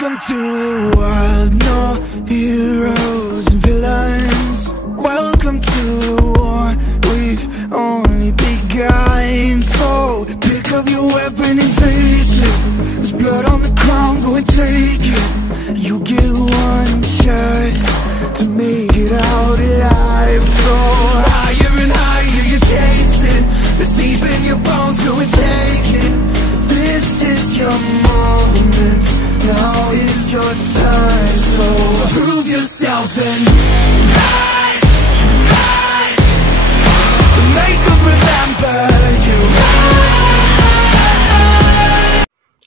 Welcome to the world, no heroes and villains. Welcome to the war, we've only begun. So pick up your weapon and face it. There's blood on the ground, go and take it. You get one shot to make it out alive. So higher and higher you chase it. It's deep in your bones, go and take it. This is your moment, now is your time. So prove yourself and rise, rise. Make them remember you.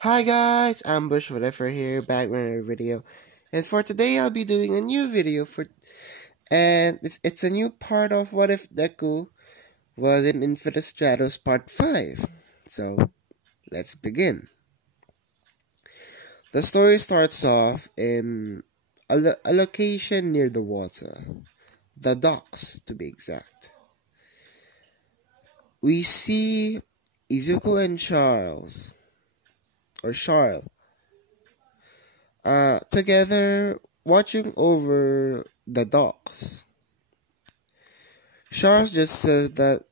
Hi guys, Ambush whatever here, back with another video. And for today I'll be doing a new video and it's a new part of What If Deku was in Infinite Stratos Part 5. So let's begin. The story starts off in a location near the water, the docks to be exact. We see Izuku and Charles together watching over the docks. Charles just says that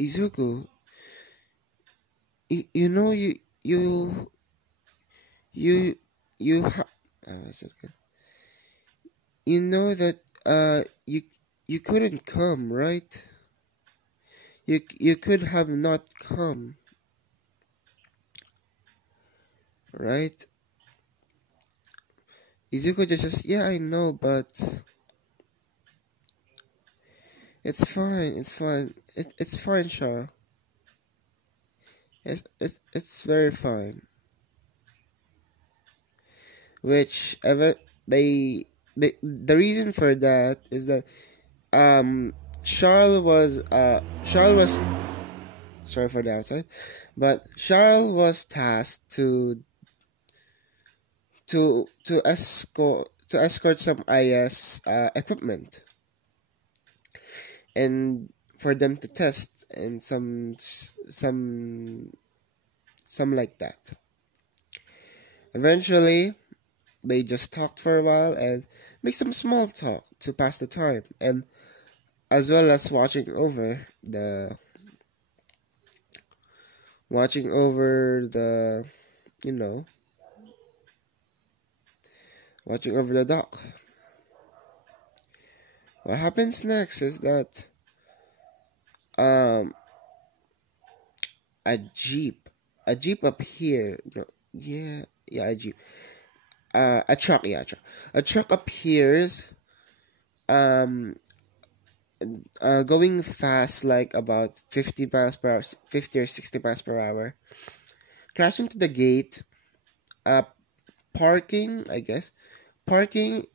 Izuku, you know that you couldn't come, right? You could have not come, right? Izuku just says, yeah, I know, but it's fine, it's fine, Char. It's very fine. Which the reason for that is that Charles was sorry for the outside, but Charles was tasked to escort some IS equipment and for them to test and some like that. Eventually they just talked for a while and make some small talk to pass the time, and as well as watching over the dock. What happens next is that a jeep appeared. A jeep. A truck appears, going fast, like about 50 miles per hour, 50 or 60 miles per hour, crashing to the gate, parking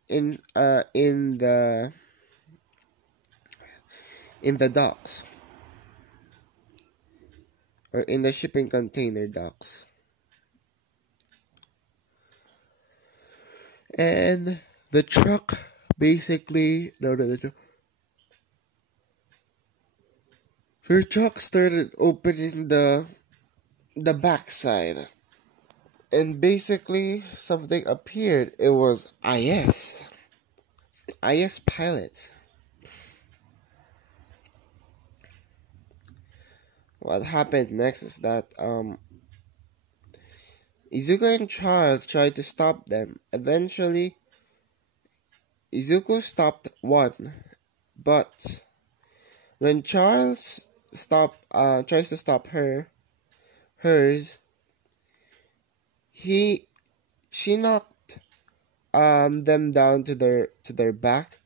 in the docks, or in the shipping container docks. And the truck basically the truck started opening the backside, and basically something appeared. It was IS pilots. What happened next is that Izuku and Charles tried to stop them. Eventually, Izuku stopped one, but when Charles tries to stop hers, she knocked them down to their back.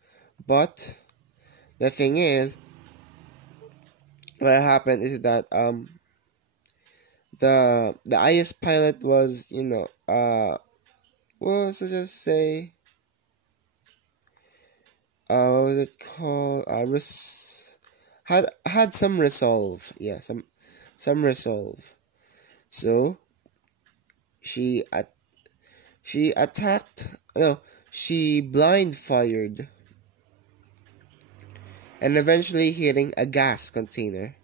But the thing is, what happened is that the IS pilot was, what was it just say? What was it called? Had some resolve. Yeah, some resolve. So she attacked. No, she blind fired, and eventually hitting a gas container,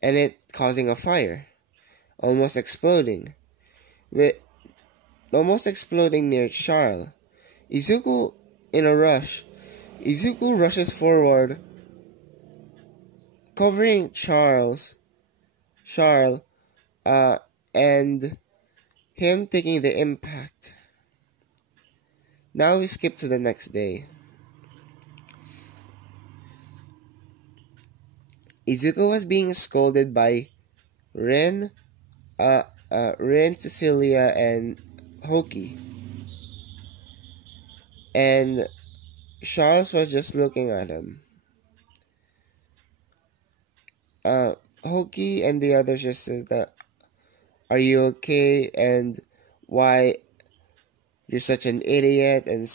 and it causing a fire, almost exploding. almost exploding near Charles. Izuku, in a rush, Izuku rushes forward, covering Charles, and him taking the impact. Now we skip to the next day. Izuku was being scolded by Rin, Cecilia, and Hoki. And Charles was just looking at him. Hoki and the others just says that, "Are you okay? And why you're such an idiot?" And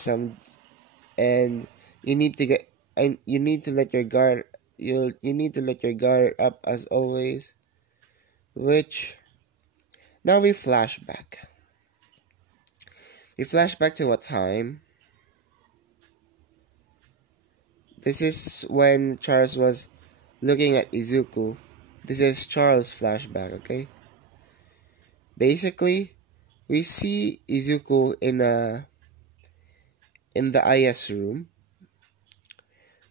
you need to get and you need to let your guard you need to let your guard up as always. Which now we flash back. We flash back to a time. This is when Charles was looking at Izuku. This is Charles' flashback, okay? Basically, we see Izuku in the IS room.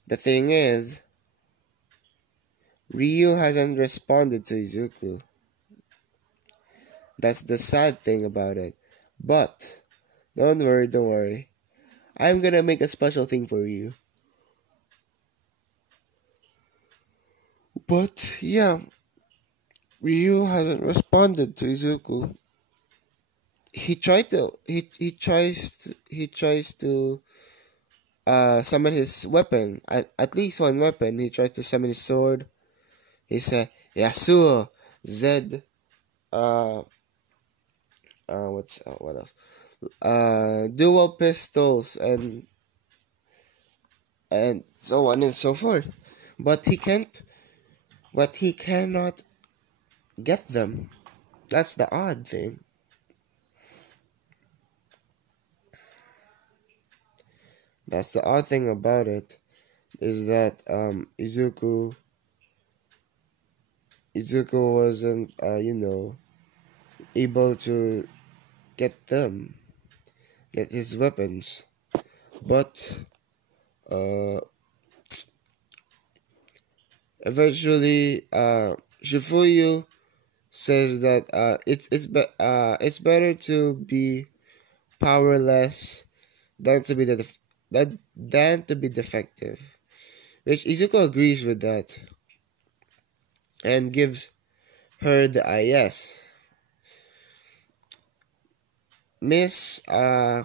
The thing is, Ryu hasn't responded to Izuku. That's the sad thing about it. But don't worry. I'm gonna make a special thing for you. But yeah, Ryu hasn't responded to Izuku. He tries to summon his weapon. At least one weapon. He tries to summon his sword. He said Yasuo Z what else? Dual pistols and so on and so forth. But he cannot get them. That's the odd thing. That's the odd thing about it, is that Izuku wasn't able to get his weapons. But eventually Shifuyu says that it's better to be powerless than to be defective, which Izuku agrees with that and gives her the IS. Miss I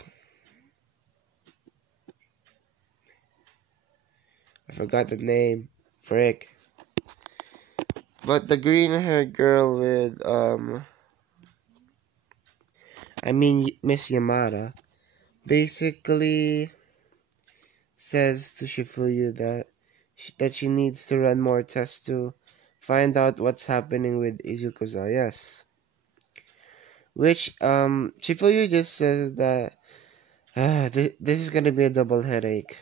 forgot the name, frick. But the green-haired girl with Miss Yamada basically says to Shifuyu that she needs to run more tests to find out what's happening with Izuku's IS. Which Shifuyu just says that this is gonna be a double headache.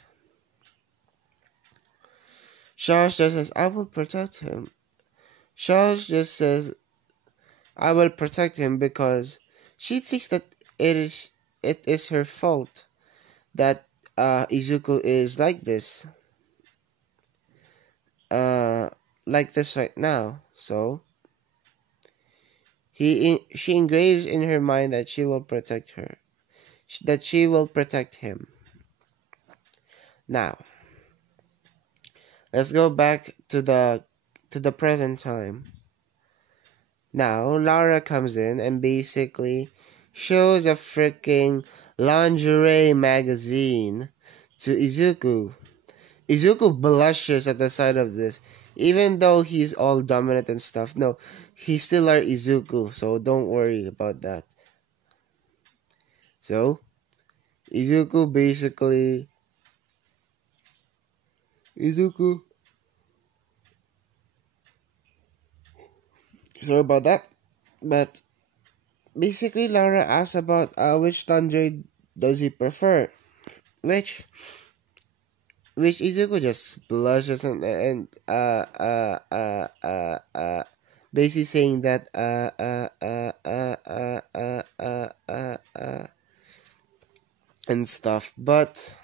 Charles just says, "I will protect him." Charles just says, "I will protect him," because she thinks that it is her fault that Izuku is like this right now. So she engraves in her mind that she will protect him. Now let's go back to the present time. Now Laura comes in and basically shows a freaking lingerie magazine to Izuku. Izuku blushes at the sight of this, even though he's all dominant and stuff. No, he's still our Izuku, so don't worry about that. So Izuku basically sorry about that, but basically Laura asks about which lingerie does he prefer, which Izuku just blushes and basically saying that and stuff. But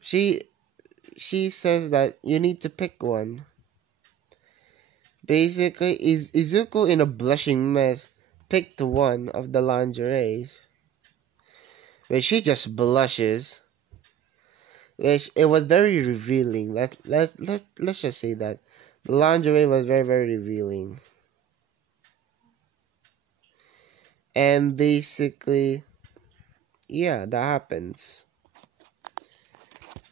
she she says that you need to pick one. Basically, is Izuku in a blushing mess picked one of the lingeries, but she just blushes. Which it was very revealing. Let's just say that the lingerie was very very revealing. And basically, yeah, that happens.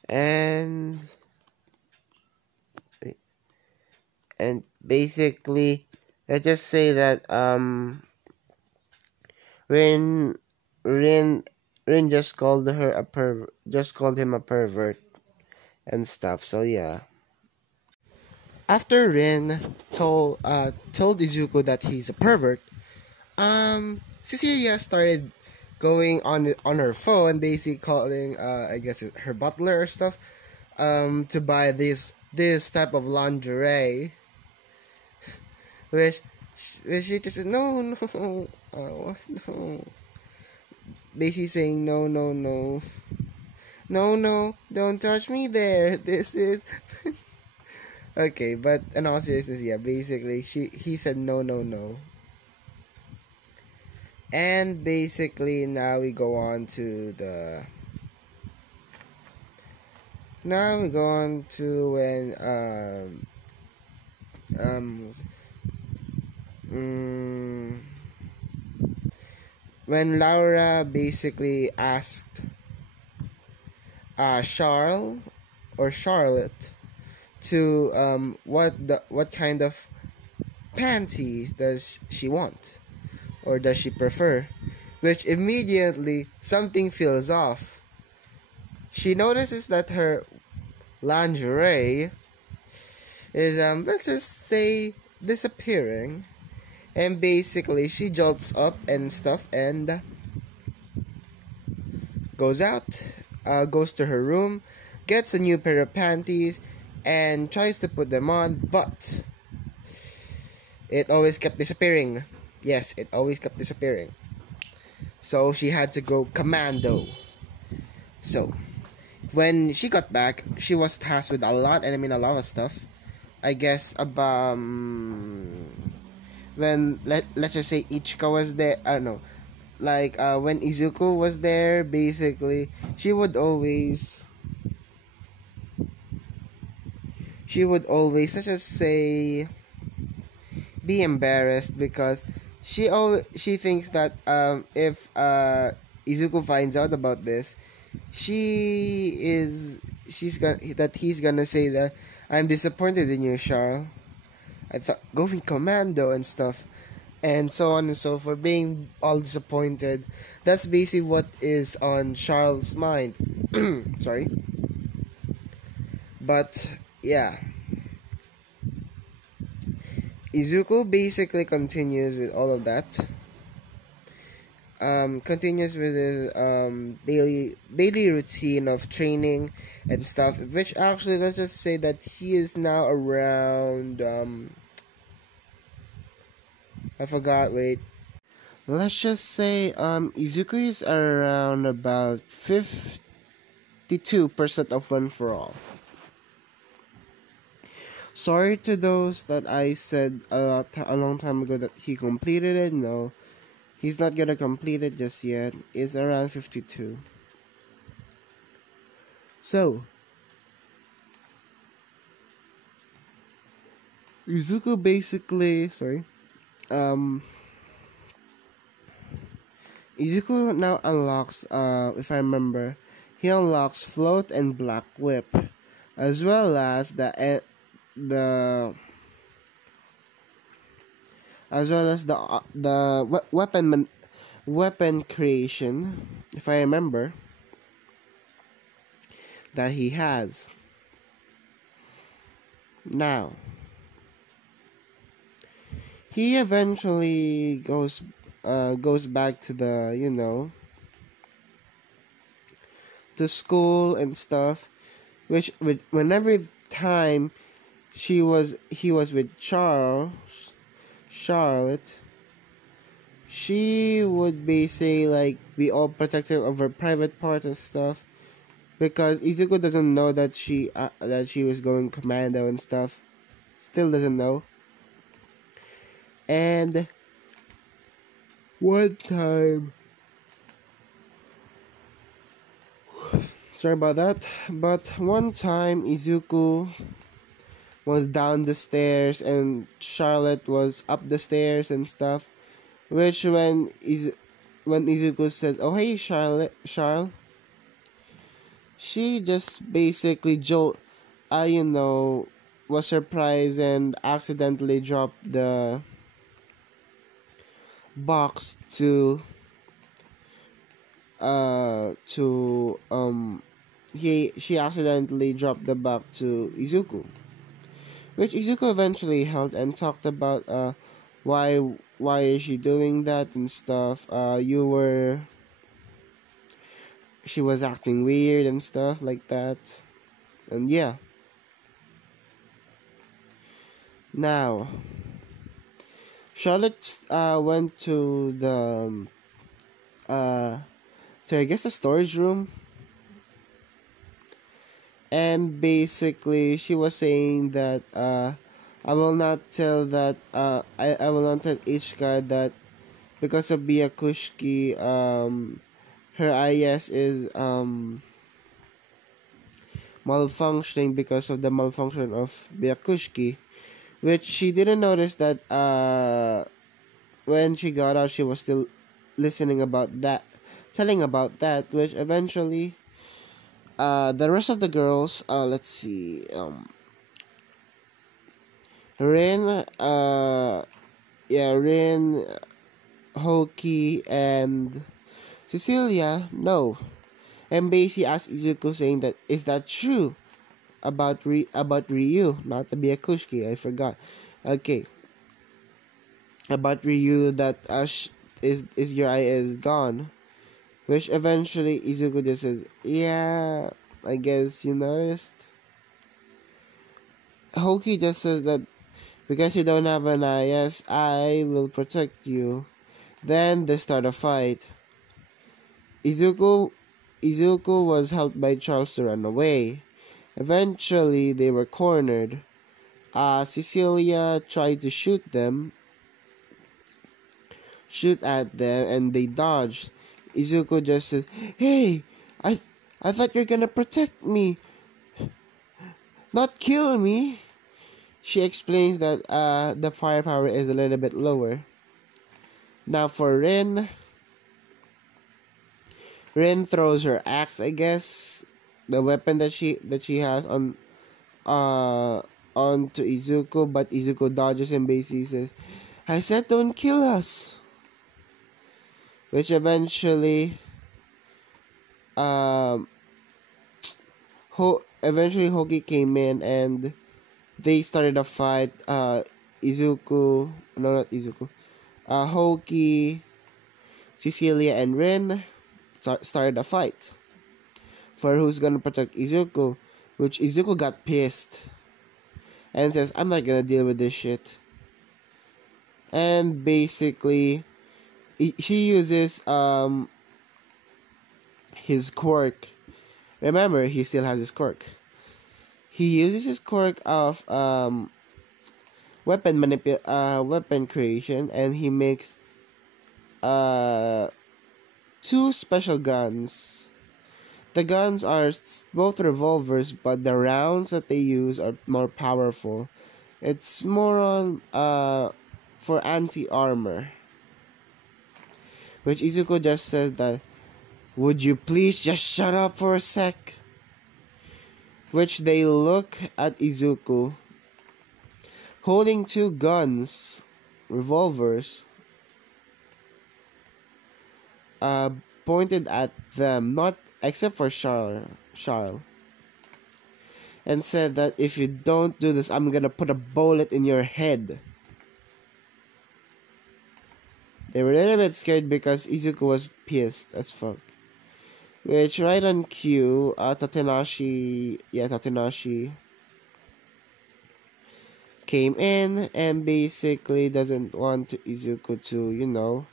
And basically, let's just say that Rin Rin Rin just called her a just called him a pervert and stuff. So yeah. After Rin told Izuku that he's a pervert, Cecilia started going on her phone, basically calling I guess her butler or stuff, to buy this type of lingerie, which she just said no, no, basically saying no, don't touch me there. This is okay, but in all seriousness, yeah, basically he said no. And basically now we go on to when um mm, when Laura basically asked Charles or Charlotte to what kind of panties does she want or does she prefer, which immediately something feels off. She notices that her lingerie is let's just say disappearing, and basically she jolts up and stuff and goes out, goes to her room, gets a new pair of panties, and tries to put them on, but it always kept disappearing. Yes, it always kept disappearing. So she had to go commando. So when she got back, she was tasked with a lot, and I mean a lot of stuff. I guess about when let's just say Ichika was there. I don't know, like when Izuku was there. Basically, she would always let's just say be embarrassed because she thinks that if Izuku finds out about this, he's gonna say that I'm disappointed in you, Charles. I thought going commando and stuff, and so on and so forth, being all disappointed. That's basically what is on Charles' mind. Sorry, but yeah, Izuku basically continues with all of that. Continues with his daily routine of training and stuff, which actually let's just say that he is now around I forgot, wait. Let's just say Izuku is around about 52% of One for All. Sorry to those that I said a long time ago that he completed it. No, he's not gonna complete it just yet. It's around 52. So, Izuku basically, Izuku now unlocks, if I remember, he unlocks Float and Black Whip, as well as the weapon creation, if I remember, that he has. Now, he eventually goes back to to school and stuff, which whenever time he was with Charlotte, she would basically like be all protective of her private parts and stuff, because Izuku doesn't know that she was going commando and stuff. Still doesn't know. And one time, sorry about that, but one time Izuku was down the stairs and Charlotte was up the stairs and stuff. Which when Izuku said, "Oh hey Charles," she just basically was surprised and accidentally dropped the box she accidentally dropped the box to Izuku, which Izuku eventually held and talked about why is she doing that and stuff. She was acting weird and stuff like that. And yeah. Now, Charlotte went to I guess the storage room, and basically she was saying that I will not tell I will not tell each guy that because of Byakushki her IS is malfunctioning because of the malfunction of Byakushki, which she didn't notice that when she got out she was still listening about that, telling about that, which eventually the rest of the girls, let's see, Rin, Rin, Hoki, and Cecilia, no. And basically asked Izuku saying that, is that true about Ryu, not the Byakushki, I forgot. Okay. About Ryu that is your eye is gone. Which eventually Izuku just says, yeah, I guess you noticed. Hoki just says that because you don't have an eye, yes, I will protect you. Then they start a fight. Izuku was helped by Charles to run away. Eventually, they were cornered. Cecilia tried to shoot at them, and they dodged. Izuku just said, "Hey, I thought you're gonna protect me, not kill me." She explains that the firepower is a little bit lower. Now for Rin throws her axe, I guess, the weapon that she has onto Izuku, but Izuku dodges and basically says, "I said don't kill us." Which eventually eventually Hoki came in and they started a fight. Hoki, Cecilia, and Rin started a fight for who's gonna protect Izuku, which Izuku got pissed and says, "I'm not gonna deal with this shit." And basically, he uses his quirk. Remember, he still has his quirk. He uses his quirk of weapon creation, and he makes two special guns. The guns are both revolvers, but the rounds that they use are more powerful. It's more on for anti-armor. Which Izuku just says that, "Would you please just shut up for a sec?" Which they look at Izuku holding two guns, revolvers, pointed at them, not except for Charles, and said that if you don't do this, I'm gonna put a bullet in your head. They were a little bit scared because Izuku was pissed as fuck. Which right on cue, Tatenoshi came in and basically doesn't want Izuku to,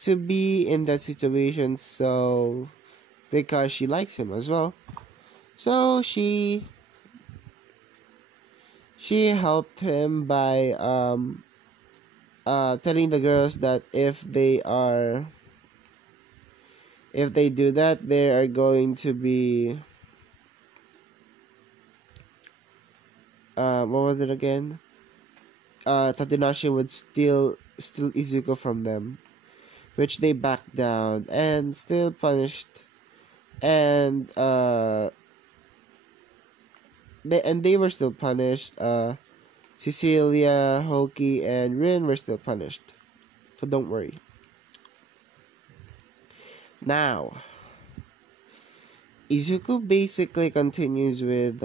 to be in that situation, so because she likes him as well. So she helped him by telling the girls that if they do that, they are going to be what was it again? Tatsunashi would steal Izuku from them, which they backed down and still punished, and they were still punished. Cecilia, Hoki, and Rin were still punished, so don't worry. Now, Izuku basically continues with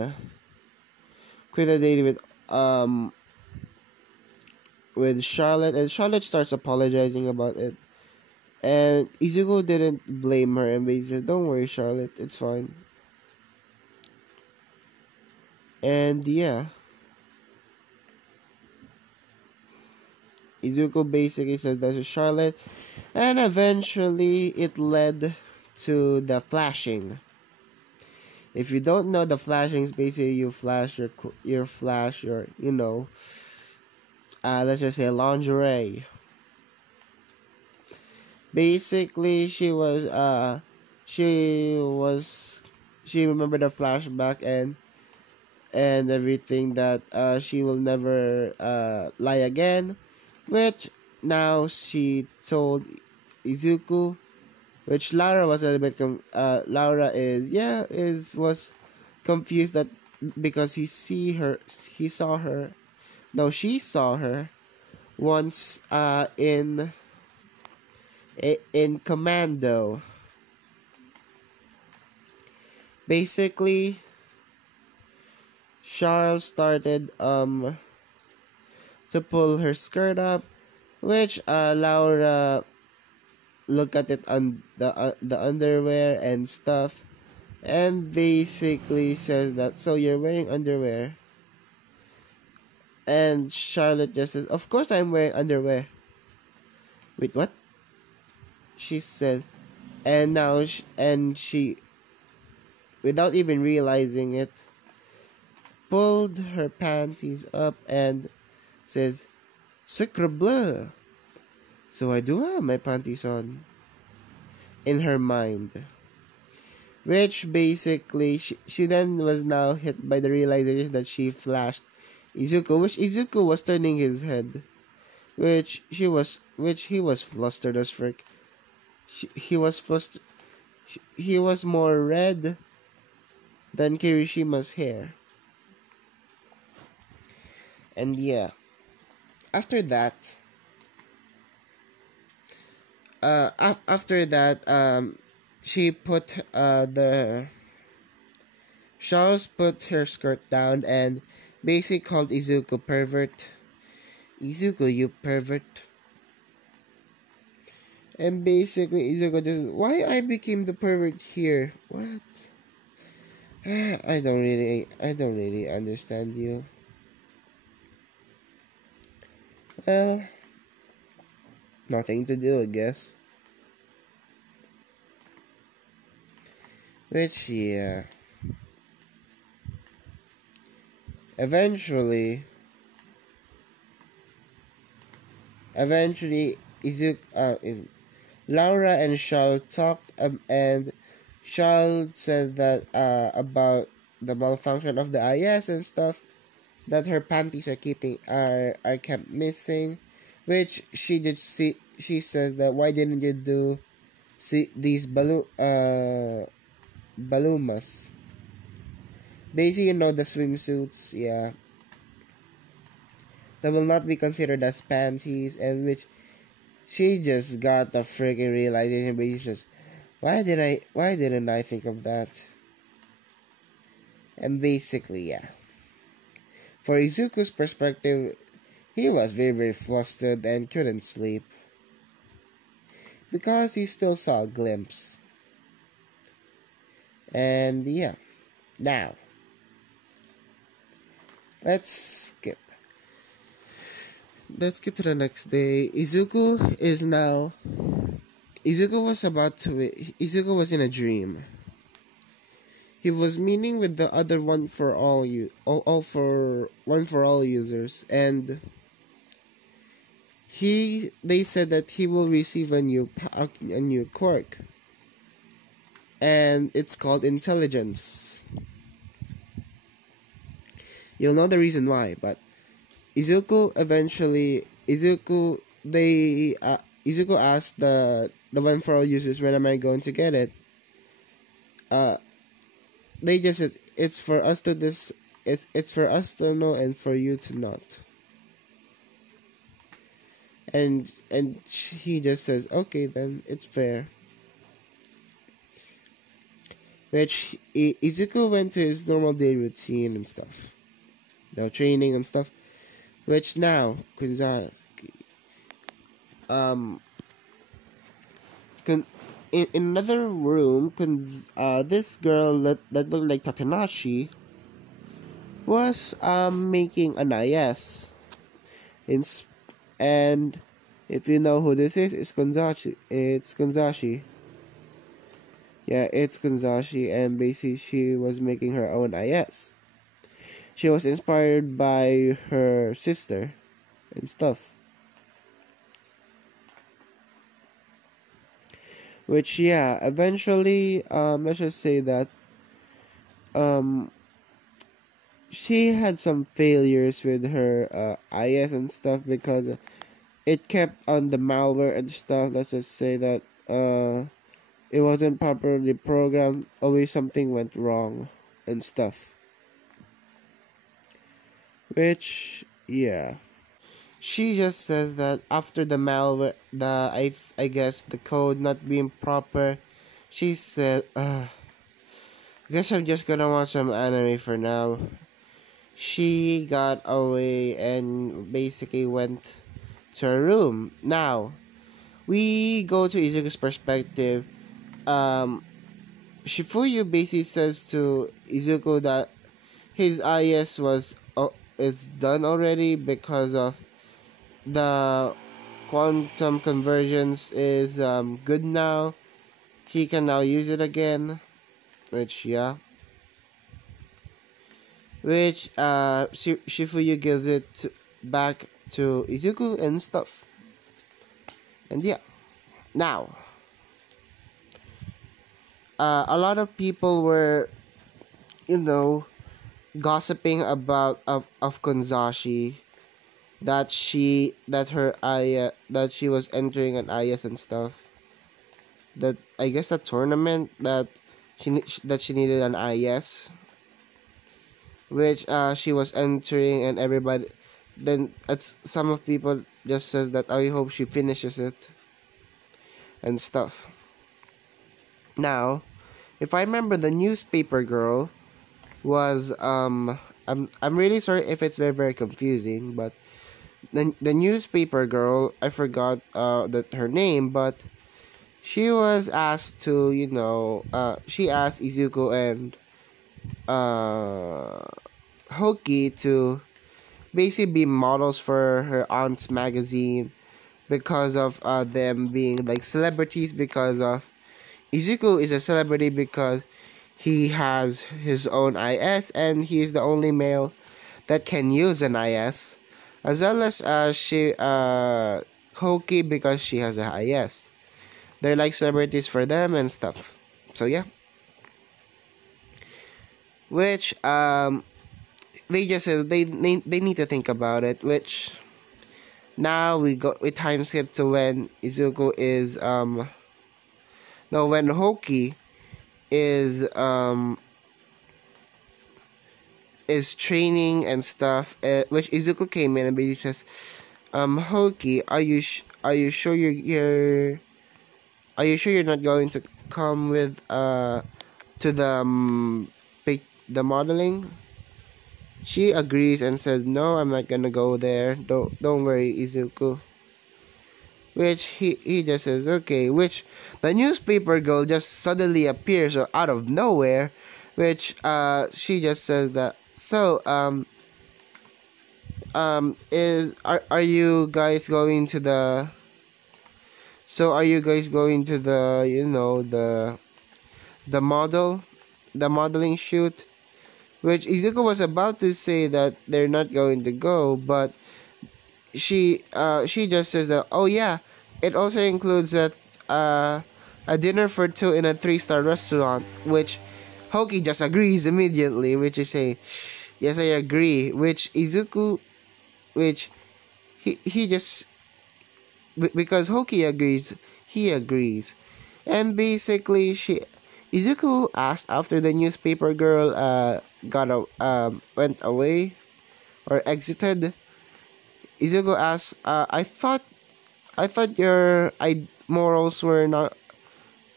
quit a date with Charlotte, and Charlotte starts apologizing about it. And Izuku didn't blame her, and basically said, "Don't worry, Charlotte, it's fine." And yeah, Izuku basically says that to Charlotte, and eventually it led to the flashing. If you don't know, the flashing is basically you flash your let's just say lingerie. Basically, she was she remembered the flashback and everything that she will never lie again, which now she told Izuku, which Laura was a little bit Laura was confused that because he saw her no she saw her once in Commando. Basically, Charles started to pull her skirt up, which Laura looked at it on the underwear and stuff, and basically says that, "So you're wearing underwear?" And Charlotte just says, "Of course I'm wearing underwear." Wait, what? She said, and now she, without even realizing it, pulled her panties up and says, "Sacre bleu! So I do have my panties on," in her mind. Which basically, she then was now hit by the realization that she flashed Izuku, which Izuku was turning his head, which he was flustered as frick. He was flustered. He was more red than Kirishima's hair. And yeah, after that, she put the Charles put her skirt down and basically called Izuku pervert. "Izuku, you pervert." And basically Izuku just, "Why I became the pervert here? What? I don't really understand you." Well, nothing to do, I guess. Which, yeah. Eventually, Laura and Charles talked, and Charles said that about the malfunction of the IS and stuff, that her panties are kept missing, which she did see. She says that, "Why didn't you do these balumas?" Basically, the swimsuits, yeah, that will not be considered as panties, and which she just got the freaking realization. But she says, why didn't I think of that?" And basically, yeah. For Izuku's perspective, he was very, very flustered and couldn't sleep, because he still saw a glimpse. And yeah, now, let's skip. Let's get to the next day. Izuku was in a dream. He was meeting with the other all for one for all users, and they said that he will receive a new quirk, and it's called intelligence. You'll know the reason why, but Izuku asked the one for all users, when am I going to get it? They just said it's for us to know and for you to not. And he just says, okay, then it's fair. Which Izuku went to his normal day routine and stuff, training and stuff. Which now, in another room, this girl that looked like Takanashi was making an IS. And if you know who this is, it's Gonzashi. It's Gonzashi. Yeah, it's Gonzashi, and basically she was making her own IS. She was inspired by her sister and stuff. Which, yeah, eventually, let's just say that she had some failures with her IS and stuff, because it kept on the malware and stuff. Let's just say that it wasn't properly programmed. Always something went wrong and stuff. Which, yeah. She just says that after the malware, I guess the code not being proper, she said, I guess I'm just gonna watch some anime for now. She got away and basically went to her room. Now, we go to Izuku's perspective. Shifuyu basically says to Izuku that his IS is done already because of the quantum convergence is good now. He can now use it again, which, yeah. Which Shifuyu gives it back to Izuku and stuff. And yeah, now a lot of people were, gossiping about of Konzashi, that she was entering an IS and stuff. That, I guess, a tournament that she needed an IS, which she was entering, and everybody. Then some of people just says that I hope she finishes it and stuff. Now, if I remember, the newspaper girl was I'm really sorry if it's very, very confusing, but the newspaper girl, I forgot that her name, but she was asked to, she asked Izuku and Hoki to basically be models for her aunt's magazine, because of them being like celebrities, because of Izuku is a celebrity because he has his own IS, and he is the only male that can use an IS, as well as Hoki, because she has a IS. They're like celebrities for them and stuff. So yeah. Which they just said they need to think about it. Which now we time skip to when Izuku is when Hoki is training and stuff, which Izuku came in and basically says, Hoki, are you sure you're not going to come with to the modeling? She agrees and says, no, I'm not gonna go there. Don't worry, Izuku. Which he just says, okay. Which the newspaper girl just suddenly appears out of nowhere, which she just says that, so is are you guys going to the are you guys going to the the model the modeling shoot, which Izuku was about to say that they're not going to go, but she just says that, oh yeah, it also includes a dinner for two in a 3-star restaurant, which Hoki just agrees immediately, which is a yes, I agree, which Izuku, which he just because Hoki agrees, he agrees. And basically Izuku asked after the newspaper girl went away or exited. Izuku asked, I thought your morals were not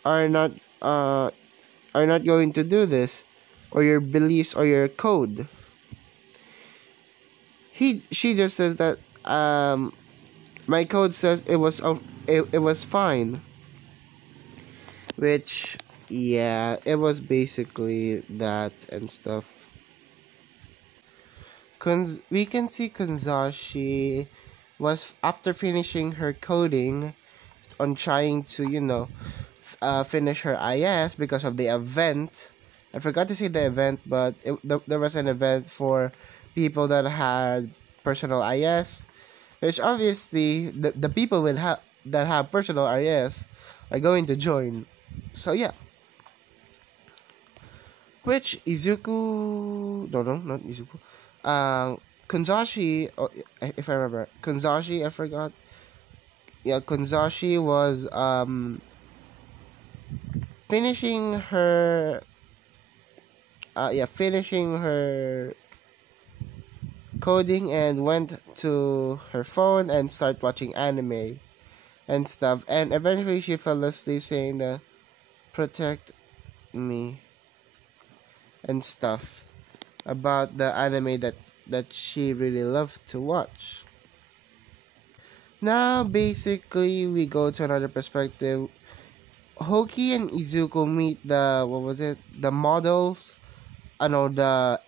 are not uh are not going to do this, or your beliefs or your code. She just says that my code says it was fine, which yeah, it was basically that and stuff. We can see Kanzashi was after finishing her coding on trying to finish her IS because of the event. I forgot to say the event, but there was an event for people that had personal IS, which obviously the people that have personal IS are going to join. So yeah, which Izuku, no, not Izuku, Kunzashi, if I remember, Kunzashi, I forgot. Yeah, Kunzashi was finishing her finishing her coding and went to her phone and started watching anime and stuff, and eventually she fell asleep saying that protect me and stuff about the anime that she really loved to watch. Now basically we go to another perspective. Hoki and Izuku meet the what was it? The models. I know the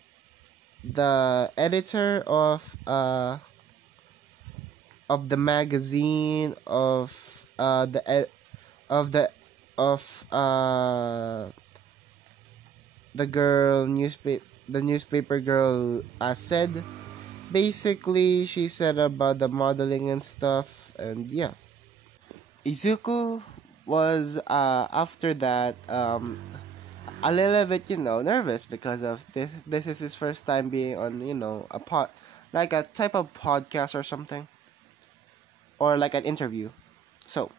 editor of the magazine of of the girl newspaper the newspaper girl said. Basically she said about the modeling and stuff, and yeah, Izuku was after that a little bit nervous because of this is his first time being on a like a type of podcast or something, or like an interview. So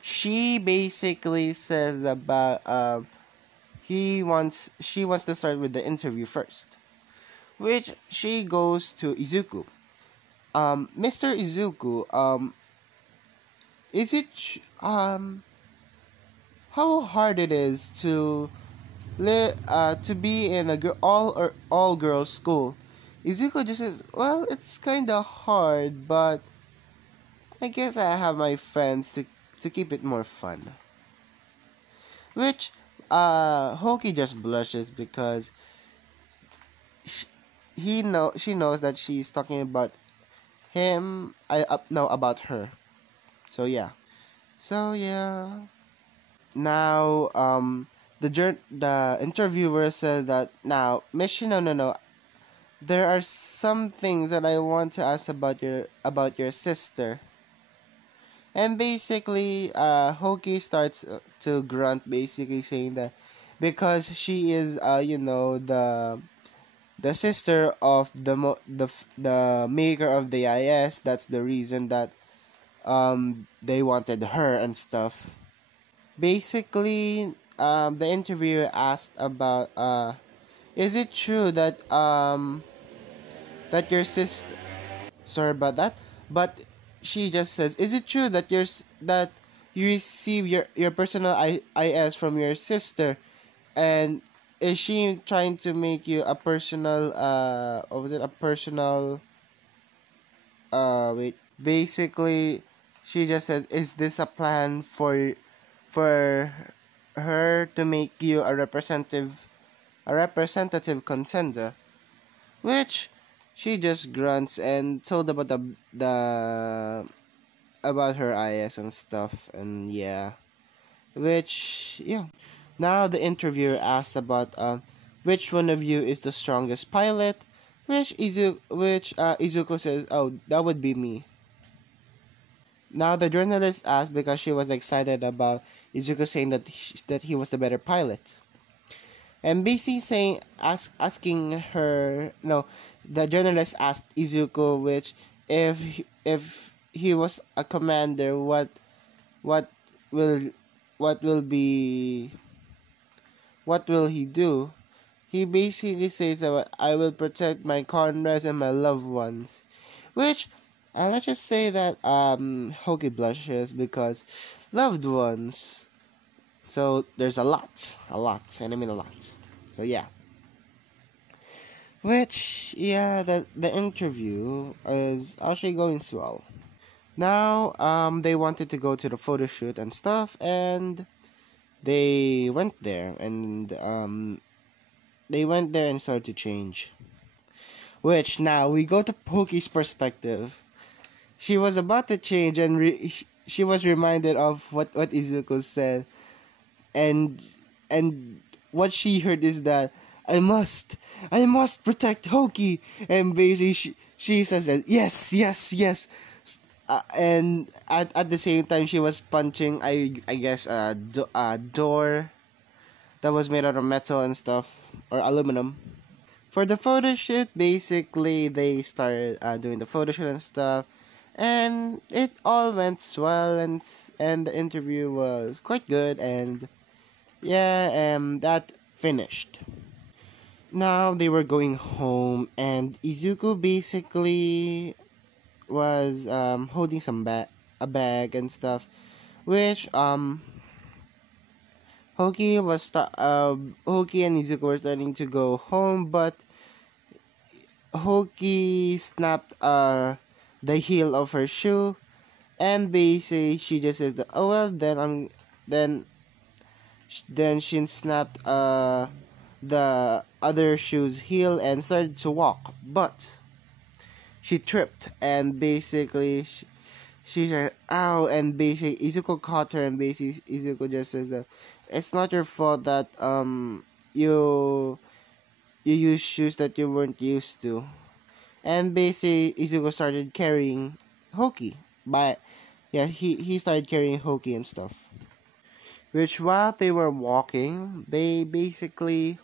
she basically says about she wants to start with the interview first, which she goes to Izuku. Mr. Izuku, is it how hard it is to be in a all girls school? Izuku just says, well, it's kind of hard, but I guess I have my friends to keep it more fun. Which Hoki just blushes because she knows that she's talking about him. No, about her. So yeah. So yeah. Now the interviewer said that now Mishi, no, there are some things that I want to ask about your sister. And basically Hoki starts to grunt, basically saying that because she is the sister of the maker of the IS, that's the reason that they wanted her and stuff. Basically the interviewer asked about is it true that your sister, sorry about that, but she just says, is it true that that you receive your personal IS from your sister, and is she trying to make you a personal what was it, a personal wait, basically she just says, is this a plan for her to make you a representative contender, which she just grunts and told about the about her IS and stuff, and yeah. Which, yeah. Now the interviewer asks about which one of you is the strongest pilot, which Izuko says, "Oh, that would be me." Now the journalist asked because she was excited about Izuko saying that he was the better pilot, and basically asking her, no, the journalist asked Izuko which if he was a commander, what will what will be what will he do? He basically says that I will protect my comrades and my loved ones. Which, let's just say that Hoki blushes because loved ones. So there's a lot, and I mean a lot. So yeah. Which, yeah, the interview is actually going swell. Now, they wanted to go to the photo shoot and stuff, and they went there, and started to change. Which now we go to Poki's perspective. She was about to change, and she was reminded of what Izuku said, and and what she heard is that I must protect Hoki, and basically she says that yes, yes, yes, and at the same time she was punching I guess a door that was made out of metal and stuff or aluminum. For the photo shoot, basically they started doing the photo shoot and stuff, and it all went well, and the interview was quite good, and yeah, that finished. Now they were going home, and Izuku basically was holding a bag and stuff, which Hoki and Izuku were starting to go home, but Hoki snapped the heel of her shoe, and basically she just says, that, "Oh well, then then she snapped the other shoe's heel and started to walk, but she tripped, and basically she said, 'Ow!' And basically Izuku caught her, and basically Izuku just says that it's not your fault that you use shoes that you weren't used to." And basically Izuku started carrying Hoki. But yeah, he started carrying Hoki and stuff. Which while they were walking, they basically,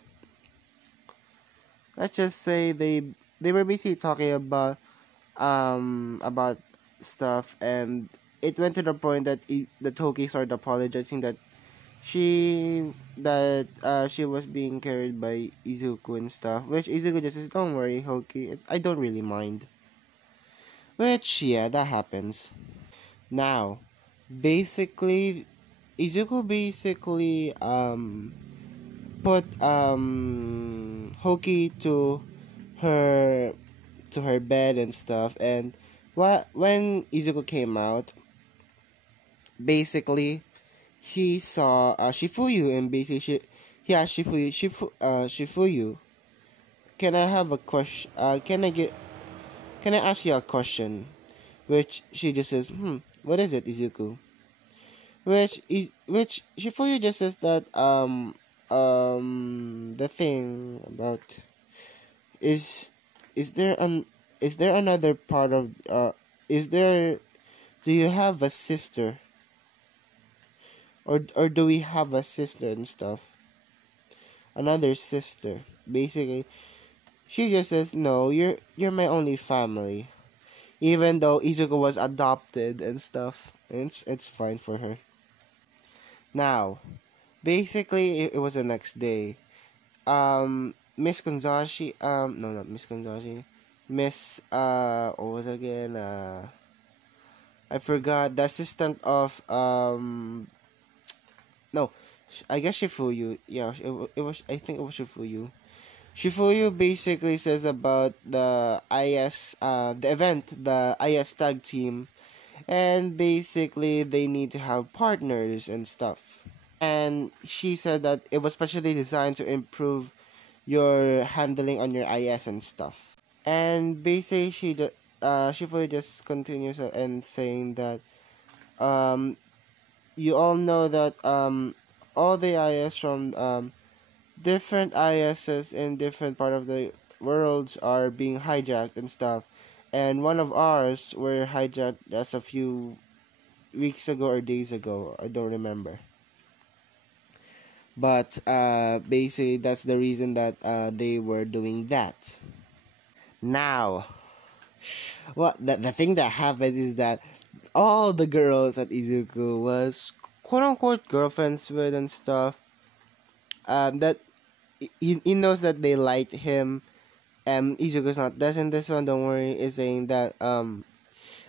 let's just say they were basically talking about stuff, and it went to the point that that Hoki started apologizing that she was being carried by Izuku and stuff, which Izuku just says, "Don't worry, Hoki, I don't really mind." Which, yeah, that happens. Now, basically, Izuku basically put Hoki her her bed and stuff, and when Izuku came out, basically he saw Shifuyu, and basically yeah, Shifuyu, can I have a question? Can I ask you a question? Which she just says, what is it, Izuku? Which Shifuyu just says that the thing about is is there an is there another part of is there do you have a sister, or do we have a sister and stuff, another sister? Basically she just says, no, you're my only family, even though Izuku was adopted and stuff. It's fine for her. Now, basically, it was the next day. Miss Gonzashi, no, not Miss Gonzashi, Miss, what was it again? I forgot, the assistant of, no, I guess Shifuyu, yeah, it was, I think it was Shifuyu. Shifuyu basically says about the the event, the IS tag team, and basically they need to have partners and stuff. And she said that it was specially designed to improve your handling on your IS and stuff. And basically Shifumi just continues and saying that um you all know that all the IS from different ISs in different part of the worlds are being hijacked and stuff. And one of ours were hijacked just a few weeks ago or days ago. I don't remember. But basically that's the reason that they were doing that. Now, the thing that happened is that all the girls at Izuku was quote unquote girlfriends with and stuff. That he knows that they liked him. Izuku's not. That's in this one. Don't worry. Is saying that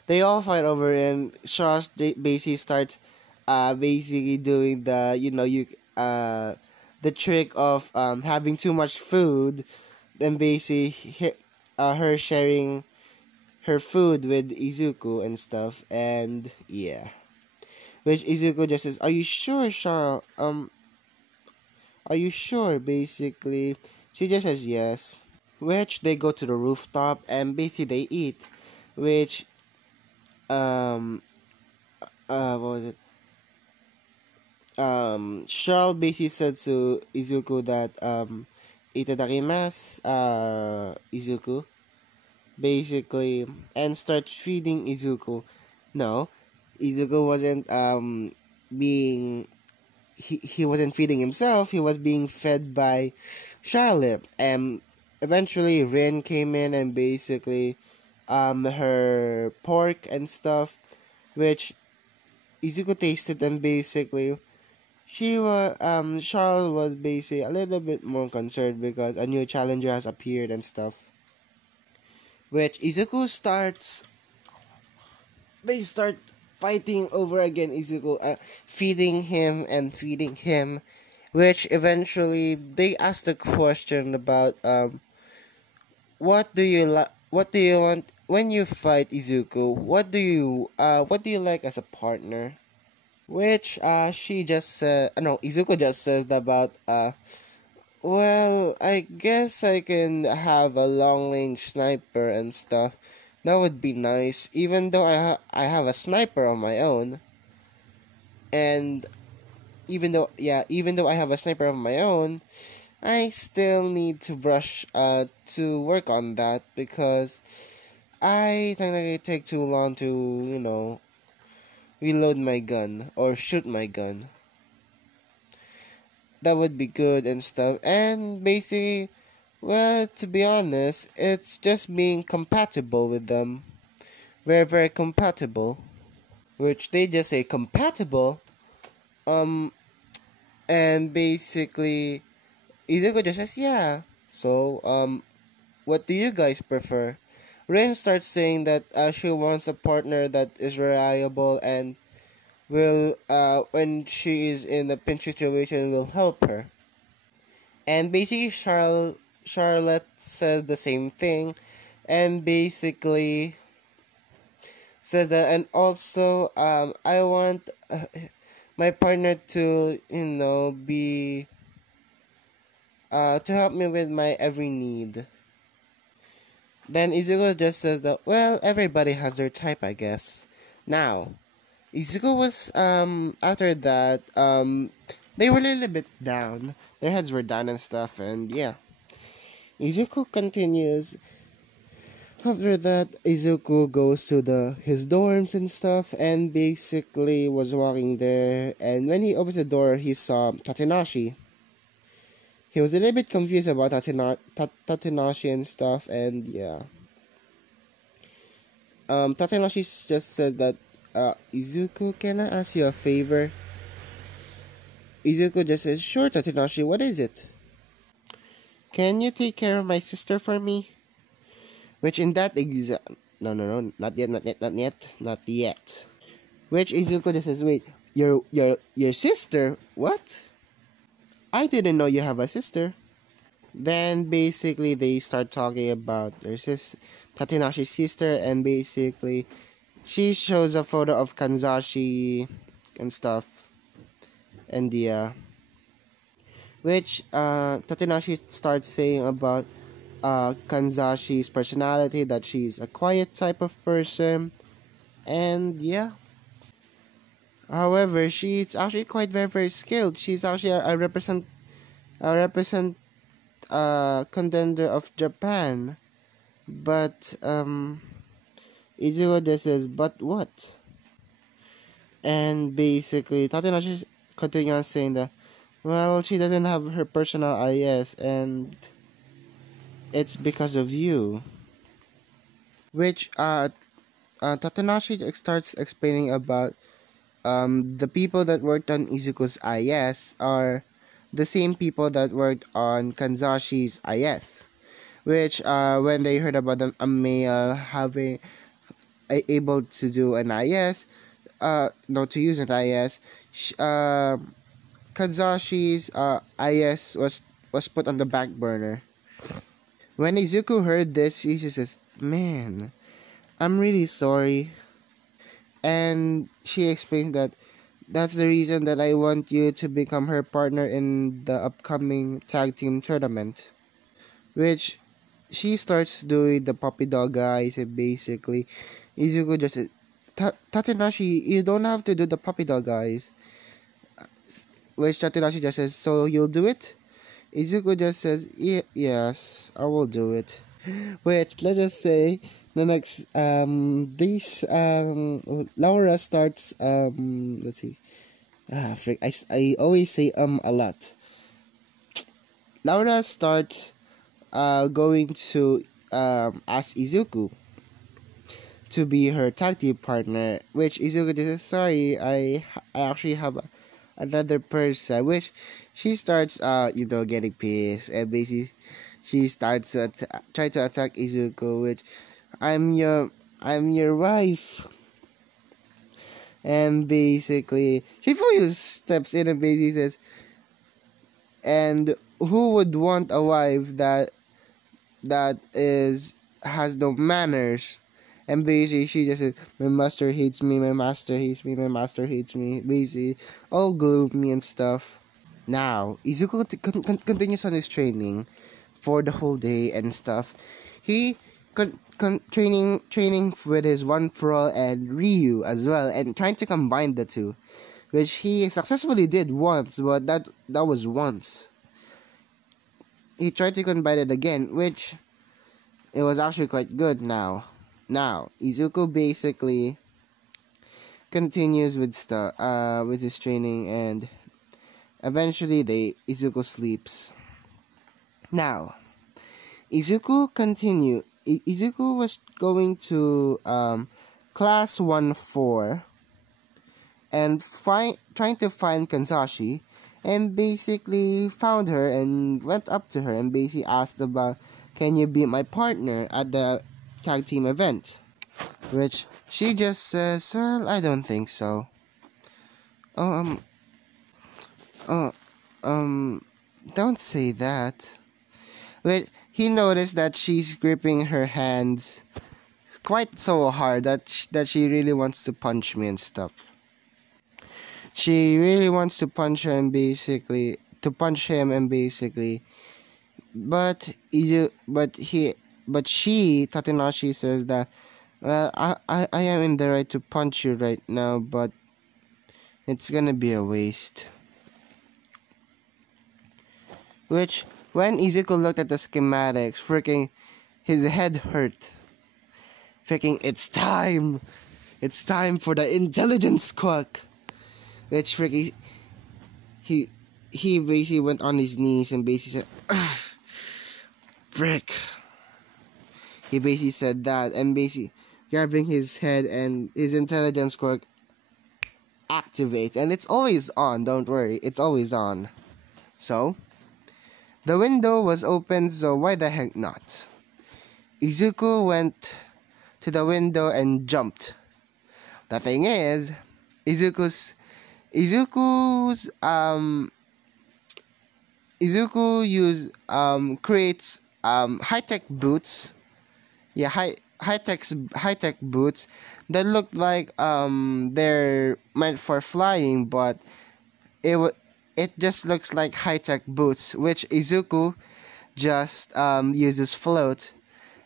they all fight over him. Shosh basically starts basically doing the the trick of having too much food, and basically her sharing her food with Izuku and stuff, and yeah. Which Izuku just says, "Are you sure, Charles? Are you sure?" Basically, she just says yes. Which they go to the rooftop and basically they eat. Which what was it? Charles basically said to Izuku that itadakimasu, Izuku, basically, and starts feeding Izuku. No, Izuku wasn't being he wasn't feeding himself. He was being fed by Charlotte, and eventually Rin came in and basically her pork and stuff, which Izuku tasted, and basically she was Charles was basically a little bit more concerned because a new challenger has appeared and stuff. Which Izuku starts they start fighting over again. Izuku feeding him, which eventually they ask the question about what do you want when you fight Izuku? What do you like as a partner? Which she just said no, Izuku just says about well, I guess I can have a long range sniper and stuff. That would be nice, even though I have a sniper on my own. And even though I have a sniper of my own, I still need to to work on that because I think it take too long to, reload my gun or shoot my gun. That would be good and stuff. And basically, well, to be honest, it's just being compatible with them. Very, very compatible. Which they just say compatible. Um, and basically, Izuku just says, yeah. So, what do you guys prefer? Rin starts saying that she wants a partner that is reliable and will, when she is in a pinch situation, will help her. And basically, Charlotte said the same thing, and basically says that, and also, I want my partner to, be to help me with my every need. Then Izuku just says that, well, everybody has their type, I guess. Now, Izuku was, after that, they were a little bit down. Their heads were down and stuff, and yeah. Izuku continues. After that, Izuku goes to his dorms and stuff, and basically was walking there, and when he opens the door, he saw Tatsunashi. He was a little bit confused about Tatsunashi and stuff, and yeah. Tatsunashi just said that, Izuku, can I ask you a favor? Izuku just says, sure, Tatsunashi, what is it? Can you take care of my sister for me? Which in that no, not yet, not yet. Which Izuku just says, wait, your sister? What? I didn't know you have a sister. Then basically they start talking about their Tatsunashi's sister, and basically she shows a photo of Kanzashi and stuff. And yeah. Which Tatsunashi starts saying about, Kanzashi's personality, that she's a quiet type of person, and yeah. However, she's actually quite very skilled. She's actually a represent contender of Japan. But Izugo just says, but what? And basically Tatsunashi continues on saying that, well, she doesn't have her personal IS, and it's because of you. Which Tatsunashi starts explaining about the people that worked on Izuku's IS are the same people that worked on Kanzashi's IS. Which when they heard about a male having able to do an IS, no, to use an IS, Kazashi's IS was put on the back burner. When Izuku heard this, she just says, "Man, I'm really sorry." And she explains that that's the reason that I want you to become her partner in the upcoming tag team tournament. Which she starts doing the puppy dog guys, and basically Izuku just says, Tatsunashi, you don't have to do the puppy dog guys. Which Tatsunashi just says, so you'll do it? Izuku just says, yes, I will do it. Wait, let us say the next Laura starts let's see. I always say a lot. Laura starts going to ask Izuku to be her tag team partner, which Izuku just says, sorry, I actually have another person, which she starts getting pissed, and basically she starts to try to attack Izuku, which I'm your wife. And basically Shifuyu steps in and basically says, and who would want a wife that has no manners? And basically she just said, my master hates me, my master hates me, my master hates me, basically all gloomy and stuff. Now Izuku continues on his training for the whole day and stuff. He training with his One For All and Ryu as well, and trying to combine the two, which he successfully did once, but that was once. He tried to combine it again, which it was actually quite good. Now Izuku basically continues with his training, and eventually Izuku sleeps. Now Izuku was going to class 1-4 and trying to find Kanzashi, and basically found her and went up to her and basically asked about, can you be my partner at the tag team event? Which she just says, well, I don't think so. Don't say that. But he noticed that she's gripping her hands quite so hard that she really wants to punch me and stuff. She really wants to punch him and basically, but Tatsunashi says that, well, I am in the right to punch you right now, but it's gonna be a waste. Which, when Izuku looked at the schematics, freaking his head hurt. Freaking, it's time for the intelligence squawk. Which freaking, he basically went on his knees and basically said, ugh, frick. He basically said that, and basically grabbing his head, and his intelligence quirk activates, and it's always on, don't worry, it's always on. So the window was open, so why the heck not? Izuku went to the window and jumped. The thing is, Izuku creates high-tech boots. Yeah, high-tech boots that look like they're meant for flying, but it just looks like high-tech boots, which Izuku just uses float,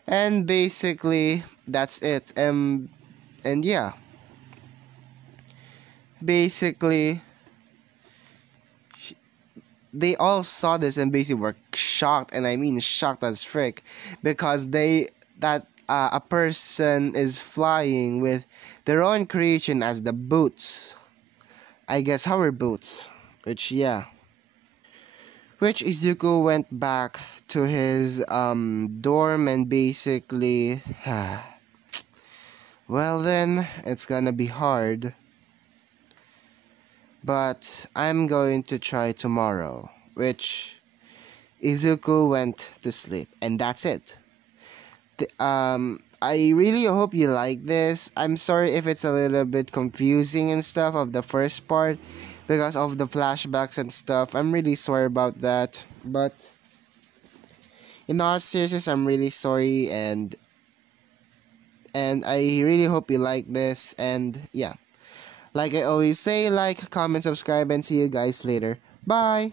and basically that's it. And yeah, basically they all saw this and basically were shocked, and I mean shocked as frick, because a person is flying with their own creation as the boots. I guess hover boots, which yeah. Which Izuku went back to his dorm and basically well then, it's gonna be hard. But I'm going to try tomorrow. Which Izuku went to sleep. And that's it. I really hope you like this. I'm sorry if it's a little bit confusing and stuff of the first part, because of the flashbacks and stuff. I'm really sorry about that. But in all seriousness, I'm really sorry, and I really hope you like this. And yeah, like I always say, like, comment, subscribe, and see you guys later. Bye!